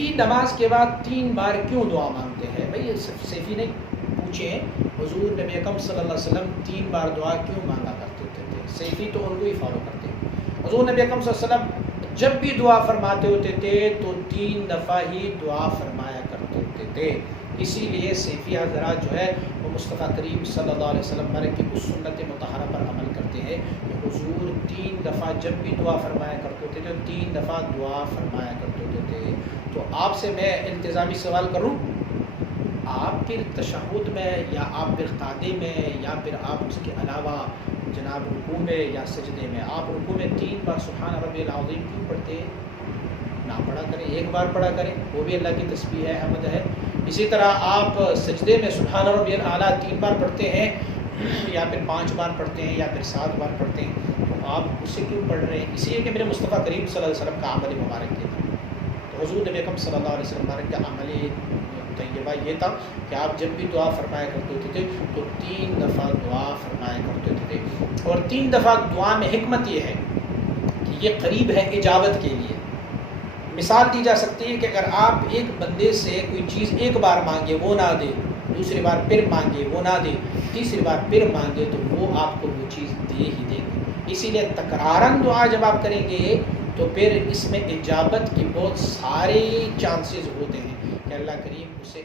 سیفی نماز کے بعد 3 بار کیوں دعا مانگتے ہیں؟ بھائی یہ صرف سیفی نہیں، پوچھیں حضور نبی اکرم صلی اللہ علیہ وسلم 3 بار دعا کیوں مانگا کرتے تھے؟ سیفی تو ان کو ہی فالو کرتے ہیں۔ حضور نبی اکرم صلی اللہ علیہ وسلم جب بھی دعا فرماتے ہوتے تھے تو 3 دفعہ ہی دعا فرمایا کرتے ہوتے تھے۔ اسی لیے سیفی حضرات جو ہے وہ مصطفیٰ کریم صلی اللہ علیہ وسلم کی اس سنت مطہرہ پر عمل کرتے ہیں کہ حضور 3 دفعہ جب بھی دعا فرمایا کرتے ہوتے تھے 3 دفعہ دعا فرمایا کرتے ہوتے تھے۔ تو آپ سے میں التزامی سوال کروں، آپ پھر تشہد میں یا آپ پھر قعدے میں یا پھر آپ اس کے علاوہ جناب رکوع میں یا سجدے میں آپ رکوع میں 3 بار سبحان ربی العظیم کیوں پڑھتے ہیں؟ نہ پڑھا کریں، 1 بار پڑھا کریں، وہ بھی اللہ کی تسبیح ہے، حمد ہے۔ اسی طرح آپ سجدے میں سبحان ربی الاعلیٰ 3 بار پڑھتے ہیں یا پھر 5 بار پڑھتے ہیں یا پھر 7 بار پڑھتے ہیں، تو آپ اسے کیوں پڑھ رہے ہیں؟ اسی لیے کہ میرے مصطفیٰ کریم صلی اللہ علیہ وسلم کا عمل مبارک یہ تھا۔ تو حضور نبی اکرم صلی اللہ علیہ وسلم مبارک کا عمل طیبہ یہ تھا کہ آپ جب بھی دعا فرمایا کرتے ہوتے تھے تو 3 دفعہ دعا فرمایا کرتے ہوتے تھے، اور 3 دفعہ دعا میں حکمت یہ ہے کہ یہ قریب ہے اجابت کے لیے۔ مثال دی جا سکتی ہے کہ اگر آپ ایک بندے سے کوئی چیز 1 بار مانگے وہ نہ دے، دوسری بار پھر مانگے وہ نہ دے، تیسری بار پھر مانگے تو وہ آپ کو وہ چیز دے ہی دے گی۔ اسی لیے تکرارن دعا جب آپ کریں گے تو پھر اس میں اجابت کی بہت سارے چانسز ہوتے ہیں کہ اللہ کریم اسے